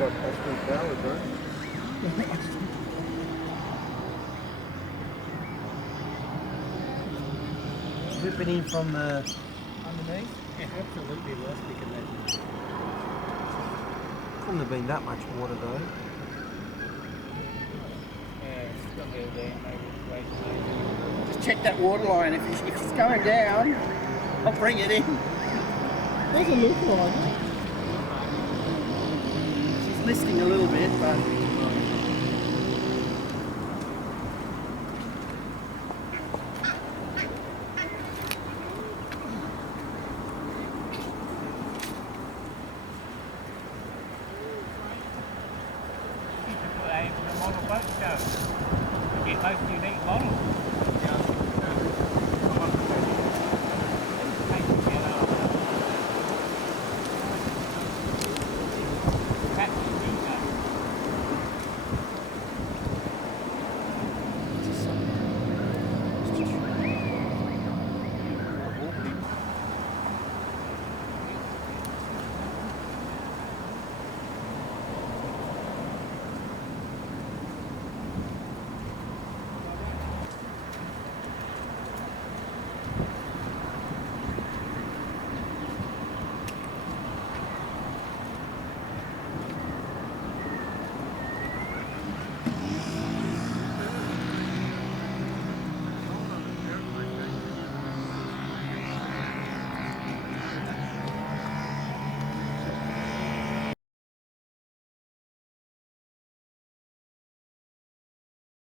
like Austin Powers, right? Ripping in from the... Underneath? Yeah, absolutely lost picking that. Couldn't have been that much water though. Yeah, it's got to be there, maybe wait. Just check that water line. If it's going down, I'll bring it in. Doesn't look like it. She's listing a little bit, but